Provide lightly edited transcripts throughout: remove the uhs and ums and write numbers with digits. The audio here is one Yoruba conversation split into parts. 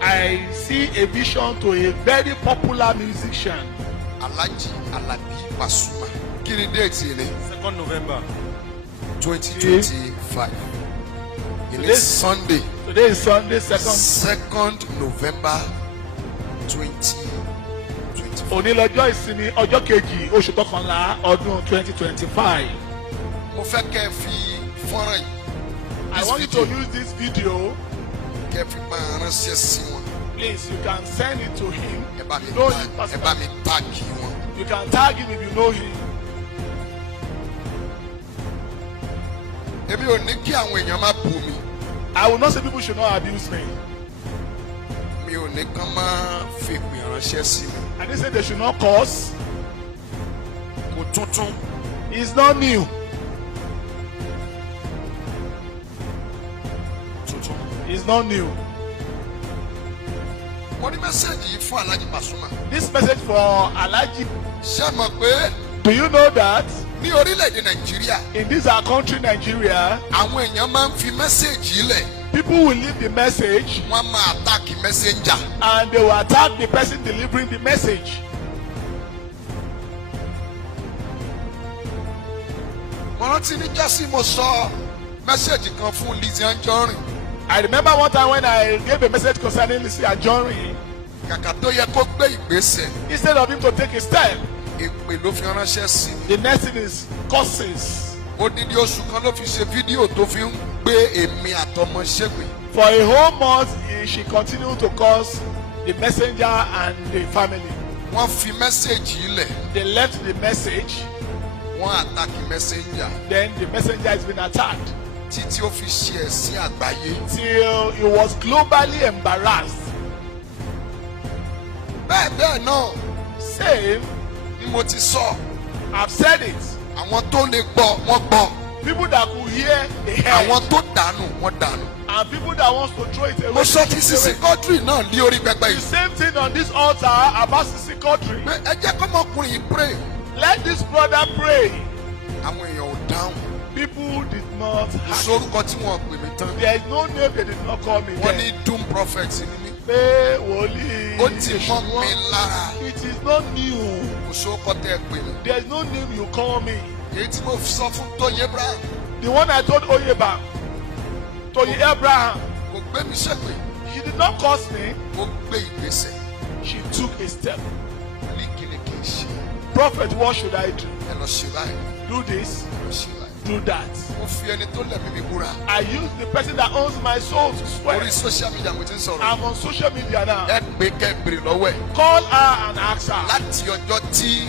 I see a vision to a very popular musician. Alhaji Pasuma. Kí ni date yìí ni? 2nd November 2025. It is Sunday. Today is Sunday, 2nd November 2025. Òní lọ́jọ́ ìsinmi ọjọ́ kejì oṣù kọkànlá ọdún 2025. Mo fẹ́ kẹ́ fi fọ́nrán yìí. I want you to use this video. Kẹ́ fi máa ránṣẹ́ sí wọn. Please, you can send it to him. Ẹ bá mi You know him personally. táàgì wọn. You can tag him if you know him. Èmi ò ní kí àwọn èèyàn má bú mi. I will not say people should not abuse me. Mi ò ní kán máa fi ìpè ránṣẹ́ sí mi. I didn't say they should not curse. Kò tuntun. It's not new. Tuntun. It's not new. Mo ní mẹ́sẹ̀gì yìí fún Alhaji Pasuma. This message for Alhaji. Ṣé mọ̀ pé Do you know that ní orílẹ̀-èdè Nàìjíríà in this our country, Nigeria, àwọn èèyàn máa ń fi mẹ́sẹ̀gì lẹ̀. people will leave the message Wọ́n máa àtàkì mẹ́sẹ̀njà. and they will attack the person delivering the message. Mo rántí ní jọ́sí mo sọ mẹ́sẹ̀gì kan fún Lizzy Anjorin. I remember one time when I gave a message concerning Lizzy Anjorin. Kàkà tó yẹ kó gbé ìgbésẹ̀. Instead of him to take a step, Èpè ló fi ránṣẹ́ sí mi. the next thing is curses. Odidi oṣù kan ló fi ṣe fídíò tó fi ń gbé èmi àtọmọ ṣépè. For a whole month, she continued to curse the messenger and the family. Wọ́n fi mẹ́sẹ̀gì lẹ̀. They left the message, Wọ́n àtàkì mẹ́sẹ̀njà. then the messenger has been attacked Títí ó fi ṣe ẹ̀sìn àgbáyé. till he was globally embarrassed. Bẹ́ẹ̀ náà Same, ni mo ti sọ. I've said it. Àwọn tó lè gbọ́ wọ́n gbọ́. People that could hear, they heard. Àwọn tó dànù wọ́n dànù. And people that wants to throw it away. Mo sọ ti Sisi Quadri náà lé orí pẹpẹ The yìí. same thing on this altar about Sisi Quadri. Pé ẹ jẹ́ kọ́mọkùnrin yìí pray. Let this brother pray. Àwọn èèyàn ò dáhùn. People did not Kò have. sórúkọ tí wọ́n pè mí tán. There is no name they did not call me. Wọ́n Then. ní doom prophet ni mí. Pé wòlíì. Ó ti mọ́ mi lára. It is not new. Kò sókọ tẹ́ ẹ pè mí. There is no name you call me. Èyí tí mo sọ fún Tóyè Abraham. The one I told Oyeba, to Abraham, Kò gbé mi ṣépè. she did not curse me. Ó gbé ìgbésẹ̀. She took a step. Ní kí ni kì í ṣe? Prophet, what should I do? Ẹ lọ ṣe báyìí. Do this, Ẹ lọ ṣe báyìí. do that. Mo fi ẹni tó lẹ̀mí mi búra. I use the person that owns my soul to swear. Orí social media mo ti ń sọ̀rọ̀. I'm on social media now. Ẹ pé kẹ́ bèrè lọ́wọ́ ẹ̀. Call her and ask her. Láti ọjọ́ tí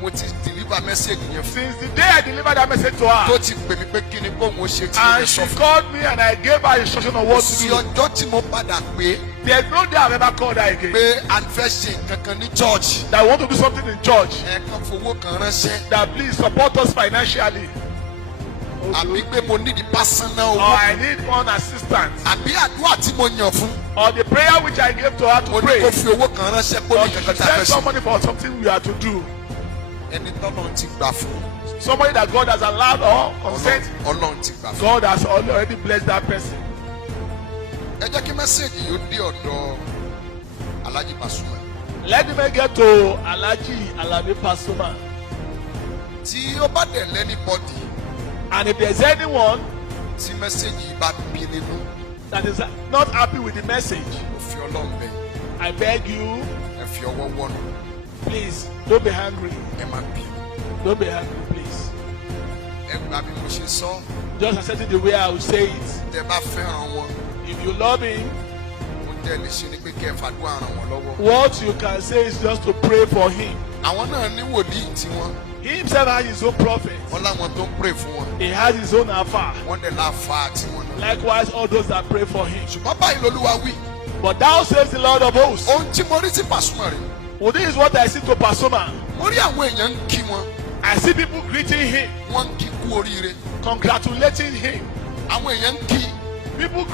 mo ti deliver message yẹn fún. Since the day I delivered that message to her, Tó ti pè mí pé kí ni kóun ó ṣe tí mo and she sọ fún. called me and I gave her instruction on what to Sí do. ọjọ́ tí mo padà pé There's no day I've ever called her again. pé a fẹ́ ṣe nǹkan kan ní church. That I want to do something in church. Ẹ kàn fowó kan ránṣẹ́. That please support us financially. Àbí pé mo need personal Or owó. I need one assistant. Àbí àdúrà tí mo yàn fún. Or the prayer which I gave to her Mo to ní kó pray. fi owó kan ránṣẹ́ pé Or ní she kankan tá a send fẹ́ ṣe. somebody for something we are to do. Ẹni tọ́lọ́run ti gbà fún. Somebody that God has allowed or consent. Ọlọ́run ti gbà fún. God has already blessed that person. Ẹ jẹ́ kí mẹ́sẹ̀gì yóò dé ọ̀dọ̀ Alhaji Pasuma. Let me get to Alhaji Pasuma. Tí ó bá dẹ̀ lẹ́nibọ́dì And if there's anyone tí mẹ́sẹ̀gì bá bí nínú, that is not happy with the message, ó fi Ọlọ́run bẹ̀. I beg you, Ẹ fi ọwọ́ wọ́nù. please, don't be angry. Ẹ má bí. Don't be angry, please. Ẹ gbà bí mo ṣe sọ. Just accept it the way I will say it. Tẹ́ bá fẹ́ràn wọn, If you love him, mo tẹ́ lè ṣe ni pé kẹ́ ẹ fàdúrà ràn wọ́n lọ́wọ́. what you can say is just to pray for him. Àwọn náà ní wòlíì tiwọn. He himself has his own prophet. Wọ́n láwọn tó ń pray fún wọn. He has his own affair. Wọ́n dẹ̀ láfa tiwọn náà. Likewise, all those that pray for him. Ṣùgbọ́n báyìí lolúwa wí. But thou says the Lord of hosts. Ohun tí mo rí sí Pasuma rè. Well, this is what I see to Pasuma. Mo rí àwọn èèyàn ń kí wọn. I see people greeting him, Wọ́n ń kí kú oríire. congratulating him. Àwọn èèyàn ń kí. People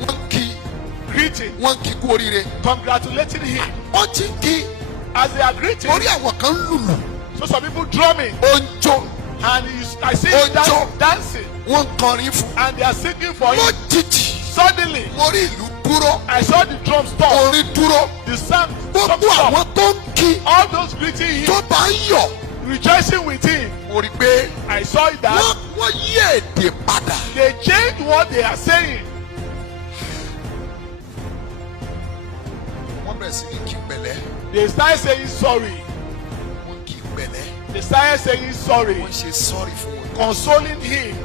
Wọ́n ń kí. greeting, Wọ́n ń kí kú oríire. congratulating him. Wọ́n ti ń kí. As they are greeting, Mo rí àwọn kan ń lùlù. so some people drumming, Ó ń jó. and I see Ojo. dancing, Wọ́n ń kọrin fún. and they are singing for him. Lójijì. Suddenly, mo rí ìlú dúró, I saw the drum stop. orin dúró, The sound gbogbo stop. àwọn tó ń kí All those greeting tó him, bá ń yọ̀, rejoicing with him. mo rí pé I saw that wọ́n yí èdè padà. they changed what they are saying. Wọ́n bẹ̀rẹ̀ sí ní kí pẹ̀lẹ́, They started saying sorry. wọ́n kí pẹ̀lẹ́, They started saying sorry, wọ́n ṣe sọ́ọ̀rì fún wọn. consoling him.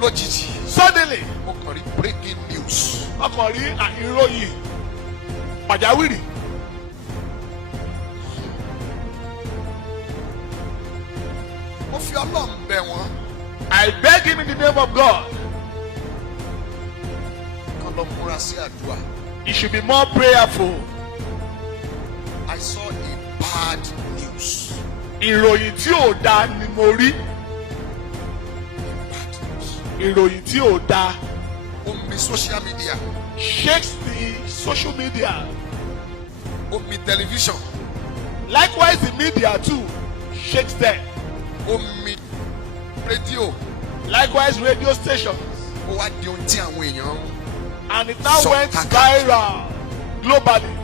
Lójijì, Suddenly, mo kàn rí breaking news. ọkàn rí ìròyìn pàjáwìrì. Mo fi Ọlọ́run bẹ̀ wọ́n, I beg him in the name of God, kán lọ múra sí àdúrà. he should be more prayerful. I saw a bad news. Ìròyìn tí ò dáa ni mo rí. Bad news. Ìròyìn tí ò dáa Omi social media, shakes the social media. omi television, Likewise, the media too shakes them. omi rédíò, Likewise, radio stations. ó wá di ohun tí àwọn èèyàn ń. And it now So went kaka. viral globally.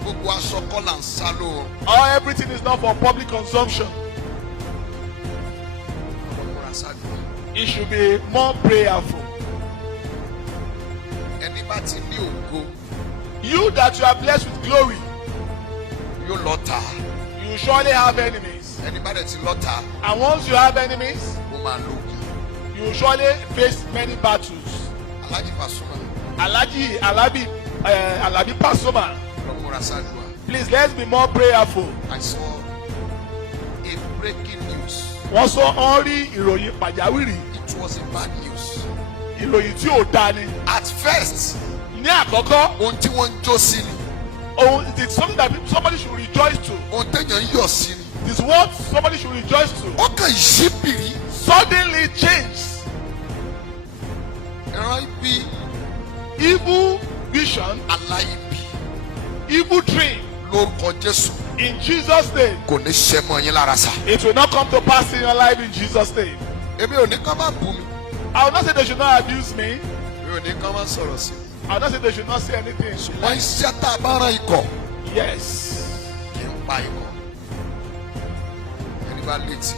Gbogbo aṣọ kọ́là ń sá lóorun. All everything is not for public consumption. Kán lọ múra sádùúrà. It should be more prayerful. Ẹni bá ti ní ògo You that you are blessed with glory, yóò lọ́ta. you surely have enemies. Ẹni bá dẹ̀ ti lọ́ta, And once you have enemies, ó máa lógun. you surely face many battles. Alhaji Pasuma, Alhaji Pasuma. lọ múra sádùúrà. Please, let's be more prayerful. I saw a breaking news. Wọ́n sọ ọ́n rí ìròyìn pàjáwìrì. It was a bad news. Ìròyìn tí ò dáa ni. At first, Ní àkọ́kọ́, ohun tí wọ́n ń jó sí ni, it's something that somebody should rejoice to. ohun téèyàn ń yọ̀ sí ni. It's what somebody should rejoice to. Ó kàn yí bìrì. Suddenly change. Ìran ibi, Evil vision, aláìbí, evil dream. lórúkọ Jésù In Jesus' name, kò ní ṣẹ mọ́ yín lára sá. it will not come to pass in your life in Jesus' name. Èmi ò ní kán máa bù mí. I will not say they should not abuse me. Èmi ò ní kán máa sọ̀rọ̀ sí mi. I will not say they should not say anything. Wọ́n iṣẹ́ tá a bá rán ikọ̀ Yes. kì í pa ikọ̀. Ẹni bá létí